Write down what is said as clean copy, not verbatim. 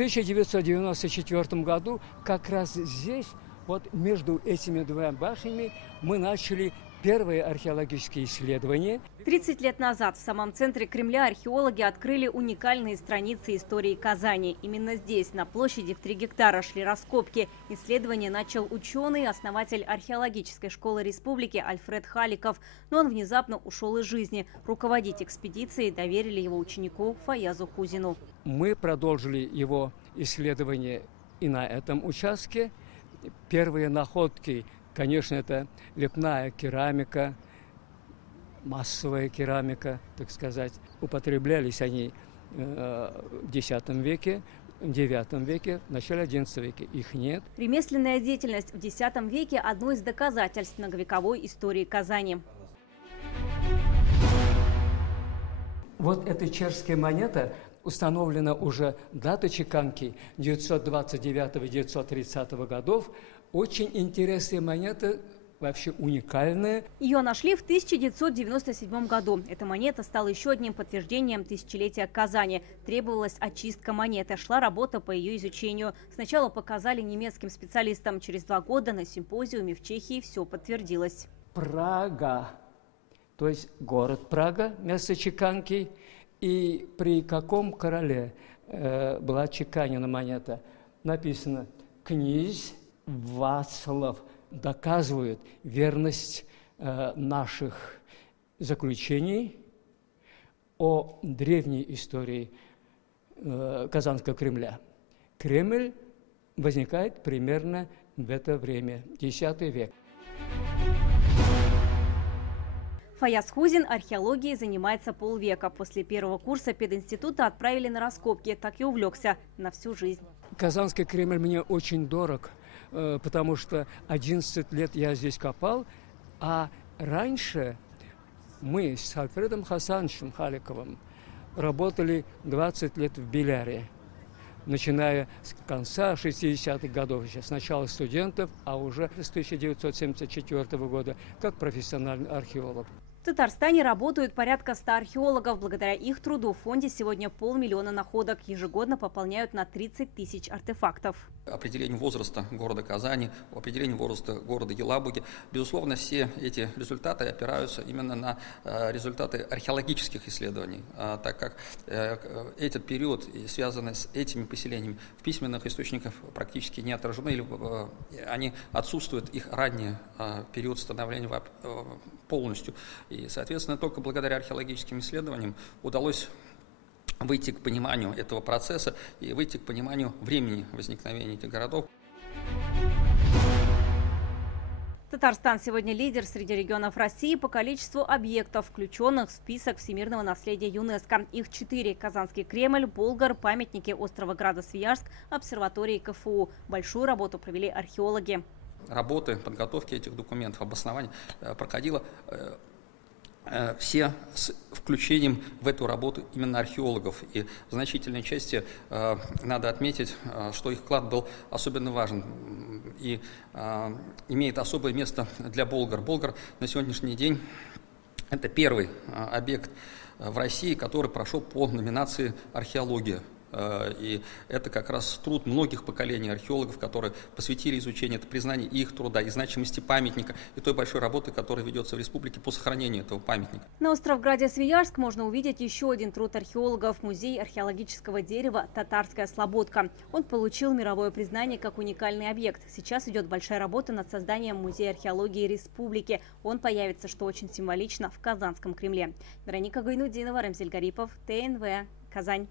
1994 году как раз здесь, вот между этими двумя башнями, мы начали первые археологические исследования. 30 лет назад в самом центре Кремля археологи открыли уникальные страницы истории Казани. Именно здесь, на площади в 3 гектара, шли раскопки. Исследование начал ученый, основатель археологической школы республики Альфред Халиков. Но он внезапно ушел из жизни. Руководить экспедицией доверили его ученику Фаязу Хузину. Мы продолжили его исследование и на этом участке. Первые находки, конечно, это лепная керамика, массовая керамика, так сказать. Употреблялись они в X веке, в IX веке, в начале XI века. Их нет. Ремесленная деятельность в X веке – одно из доказательств многовековой истории Казани. Вот эта чешская монета, установлена уже дата чеканки 929-930 годов. Очень интересная монета, вообще уникальная. Ее нашли в 1997 году. Эта монета стала еще одним подтверждением тысячелетия Казани. Требовалась очистка монеты. Шла работа по ее изучению. Сначала показали немецким специалистам. Через 2 года на симпозиуме в Чехии все подтвердилось. Прага, то есть город Прага, место чеканки. И при каком короле была чеканена монета? Написано: князь Вацлав. Доказывает верность наших заключений о древней истории Казанского Кремля. Кремль возникает примерно в это время, X век. Фаяз Хузин археологией занимается полвека. После первого курса пединститута отправили на раскопки. Так и увлекся на всю жизнь. Казанский Кремль мне очень дорог, потому что 11 лет я здесь копал, а раньше мы с Альфредом Хасановичем Халиковым работали 20 лет в Беляре, начиная с конца 60-х годов, с начала студентов, а уже с 1974 года как профессиональный археолог. В Татарстане работают порядка 100 археологов. Благодаря их труду в фонде сегодня 500 000 находок. Ежегодно пополняют на 30 000 артефактов. Определению возраста города Казани, определению возраста города Елабуги. Безусловно, все эти результаты опираются именно на результаты археологических исследований, так как этот период, связанный с этими поселениями, в письменных источниках практически не отражены, или они отсутствуют, их ранний период становления полностью. И, соответственно, только благодаря археологическим исследованиям удалось выйти к пониманию этого процесса и выйти к пониманию времени возникновения этих городов. Татарстан сегодня лидер среди регионов России по количеству объектов, включенных в список всемирного наследия ЮНЕСКО. Их 4 – Казанский Кремль, Болгар, памятники острова Града-Свияжск, обсерватории КФУ. Большую работу провели археологи. Работы, подготовки этих документов, обоснования проходила все с включением в эту работу именно археологов. И в значительной части надо отметить, что их вклад был особенно важен и имеет особое место для Болгар. Болгар на сегодняшний день – это первый объект в России, который прошел по номинации «Археология». И это как раз труд многих поколений археологов, которые посвятили изучению, это признание и их труда, и значимости памятника, и той большой работы, которая ведется в республике по сохранению этого памятника. На острове Граде-Свияжск можно увидеть еще один труд археологов – музей археологического дерева «Татарская слободка». Он получил мировое признание как уникальный объект. Сейчас идет большая работа над созданием музея археологии республики. Он появится, что очень символично, в Казанском Кремле. Вероника Гайнудинова, Рамзель Гарипов, ТНВ, Казань.